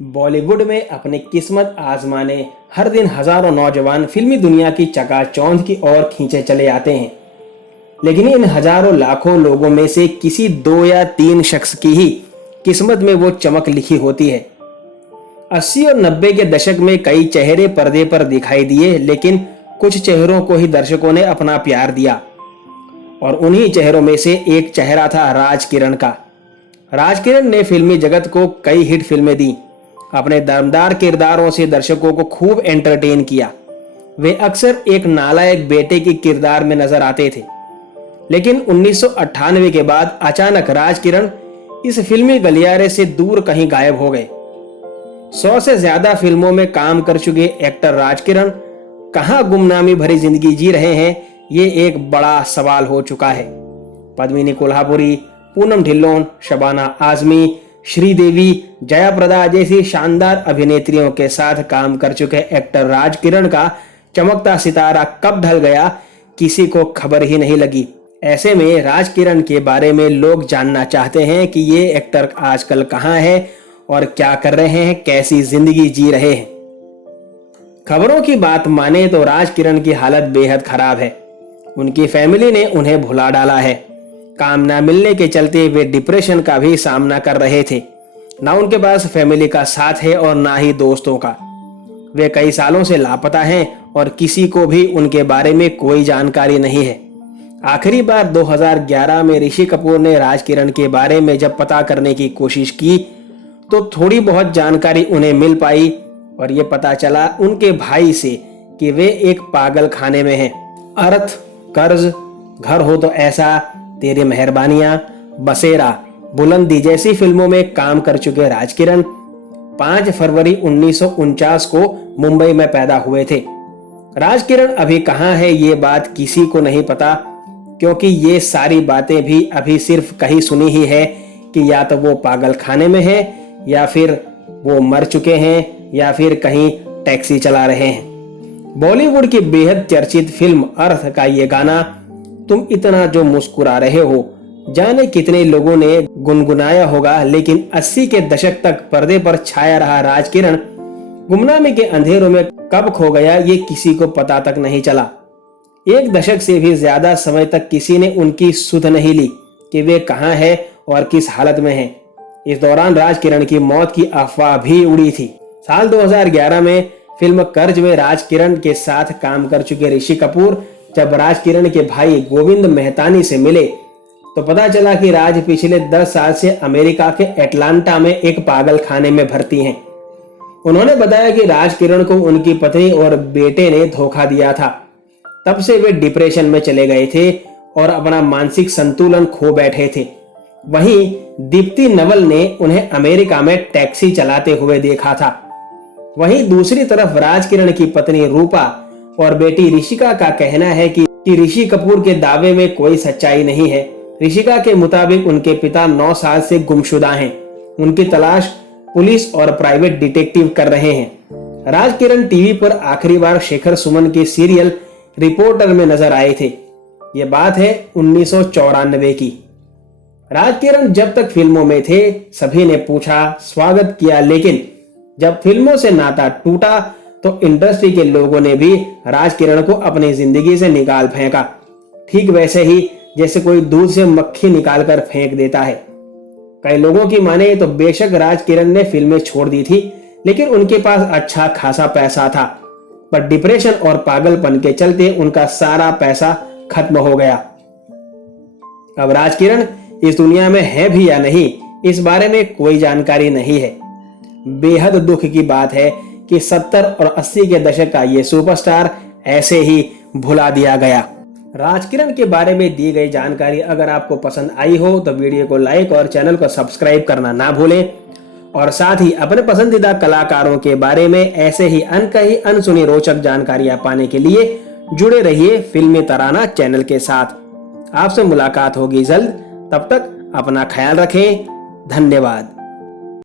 बॉलीवुड में अपनी किस्मत आजमाने हर दिन हजारों नौजवान फिल्मी दुनिया की चकाचौंध की ओर खींचे चले आते हैं। लेकिन इन हजारों लाखों लोगों में से किसी 2 या 3 शख्स की ही किस्मत में वो चमक लिखी होती है। 80 और 90 के दशक में कई चेहरे पर्दे पर दिखाई दिए, लेकिन कुछ चेहरों को ही दर्शकों ने अपना प्यार दिया और उन्हीं चेहरों में से एक चेहरा था राज किरण का। राज किरण ने फिल्मी जगत को कई हिट फिल्में दी, अपने दमदार किरदारों से दर्शकों को खूब एंटरटेन किया। वे अक्सर एक नालायक बेटे के किरदार में नजर आते थे, लेकिन 1998 के बाद अचानक राज किरण इस फिल्मी गलियारे से दूर कहीं गायब हो गए। 100 से ज्यादा फिल्मों में काम कर चुके एक्टर राज किरण कहां गुमनामी भरी जिंदगी जी रहे हैं, ये एक बड़ा सवाल हो चुका है। पद्मिनी कोल्हापुरी, पूनम ढिल्लोन, शबाना आजमी, श्रीदेवी, जया प्रदा जैसी शानदार अभिनेत्रियों के साथ काम कर चुके एक्टर राज किरण का चमकता सितारा कब ढल गया, किसी को खबर ही नहीं लगी। ऐसे में राज किरण के बारे में लोग जानना चाहते हैं कि ये एक्टर आजकल कहां है और क्या कर रहे हैं, कैसी जिंदगी जी रहे हैं। खबरों की बात माने तो राज किरण की हालत बेहद खराब है। उनकी फैमिली ने उन्हें भुला डाला है। काम ना मिलने के चलते वे डिप्रेशन का भी सामना कर रहे थे। ना उनके पास फैमिली का साथ है और ना ही दोस्तों का। वे कई सालों से लापता हैं और किसी को भी उनके बारे में कोई जानकारी नहीं है। आखिरी बार 2011 में ऋषि कपूर ने राज किरण के बारे में जब पता करने की कोशिश की तो थोड़ी बहुत जानकारी उन्हें मिल पाई और ये पता चला उनके भाई से कि वे एक पागल खाने में हैं। अर्थ, कर्ज, घर हो तो ऐसा, तेरी मेहरबानियां, बसेरा, बुलंदी जैसी फिल्मों में काम कर चुके राज किरण 5 फरवरी 1949 को मुंबई में पैदा हुए थे। राज किरण अभी कहां है ये बात किसी को नहीं पता, क्योंकि ये सारी बातें भी अभी सिर्फ कहीं सुनी ही है कि या तो वो पागल खाने में है या फिर वो मर चुके हैं या फिर कहीं टैक्सी चला रहे हैं। बॉलीवुड की बेहद चर्चित फिल्म अर्थ का ये गाना तुम इतना जो मुस्कुरा रहे हो, जाने कितने लोगों ने गुनगुनाया होगा, लेकिन 80 के दशक तक पर्दे पर छाया रहा राज किरण गुमनामी के अंधेरों में कब खो गया ये किसी को पता तक नहीं चला। 1 दशक से भी ज्यादा समय तक किसी ने उनकी सुध नहीं ली कि वे कहां हैं और किस हालत में हैं। इस दौरान राज किरण की मौत की अफवाह भी उड़ी थी। साल 2011 में फिल्म कर्ज में राज किरण के साथ काम कर चुके ऋषि कपूर जब राज किरण के भाई गोविंद मेहतानी से मिले तो पता चला कि राज पिछले 10 साल से अमेरिका के एटलांटा में एक पागल खाने में भर्ती हैं। उन्होंने बताया कि राज किरण को उनकी पत्नी और बेटे ने धोखा दिया था। तब से वे डिप्रेशन में चले गए थे और अपना मानसिक संतुलन खो बैठे थे। वहीं दीप्ति नवल ने उन्हें अमेरिका में टैक्सी चलाते हुए देखा था। वहीं दूसरी तरफ राज किरण की पत्नी रूपा और बेटी ऋषिका का कहना है कि ऋषि कपूर के दावे में कोई सच्चाई नहीं है। ऋषिका के मुताबिक उनके पिता 9 साल से गुमशुदा हैं। उनकी तलाश पुलिस और प्राइवेट डिटेक्टिव कर रहे हैं। राज किरण टीवी पर आखिरी बार शेखर सुमन के सीरियल रिपोर्टर में नजर आए थे। ये बात है 1994 की। राज किरण जब तक फिल्मों में थे सभी ने पूछा, स्वागत किया, लेकिन जब फिल्मों से नाता टूटा तो इंडस्ट्री के लोगों ने भी राज किरण को अपनी जिंदगी से निकाल फेंका। ठीक वैसे ही जैसे कोई दूध से मक्खी निकालकर फेंक देता है। कई लोगों की माने तो बेशक राज किरण ने फिल्में छोड़ दी थी, लेकिन उनके पास अच्छा खासा पैसा था, पर डिप्रेशन और पागलपन के चलते उनका सारा पैसा खत्म हो गया। अब राज किरण इस दुनिया में है भी या नहीं, इस बारे में कोई जानकारी नहीं है। बेहद दुख की बात है कि 70 और 80 के दशक का ये सुपरस्टार ऐसे ही भुला दिया गया। राज किरण के बारे में दी गई जानकारी अगर आपको पसंद आई हो तो वीडियो को लाइक और चैनल को सब्सक्राइब करना ना भूलें और साथ ही अपने पसंदीदा कलाकारों के बारे में ऐसे ही अनकही अनसुनी रोचक जानकारियां पाने के लिए जुड़े रहिए फिल्मी तराना चैनल के साथ। आपसे मुलाकात होगी जल्द, तब तक अपना ख्याल रखें। धन्यवाद।